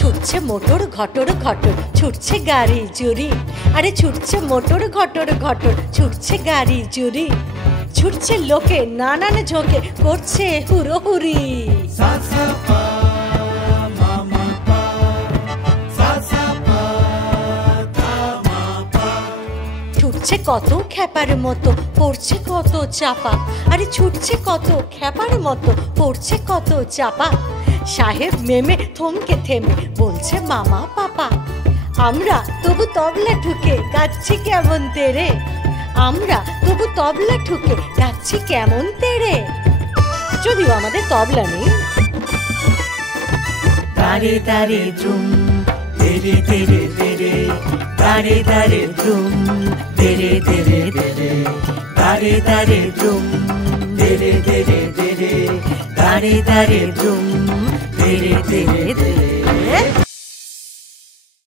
ছুটছে মোটর ঘটর ঘটর, ছুটছে গাড়ি জুড়ি। আরে ছুটছে মোটর ঘটর ঘটর, ছুটছে গাড়ি জুড়ি। ছুটছে লোকে নানান ঝোঁকে, করছে হুড়োহুড়ি। ছুটছে কত খ্যাপার মতো, পড়ছে কত চাপা। আরে ছুটছে কত খ্যাপার মতো, পড়ছে কত চাপা। সাহেব মেমে থমকে থেমে বলছে মামা পাপা। আমরা তবু তবলা ঠুকে গাচ্ছি কেমন তেরে। আমরা তবু তবলা ঠুকে গাচ্ছি কেমন তেরে। যদিও আমাদের তবলা নেই। তারে তারে ঝুম তেরে তেরে তেরে, তারে তারে ঝুম তেরে তেরে তেরে, তারে তারে ঝুম তেরে তেরে তেরে, তারে তারে ঝুম তেরে তেরে তেরে।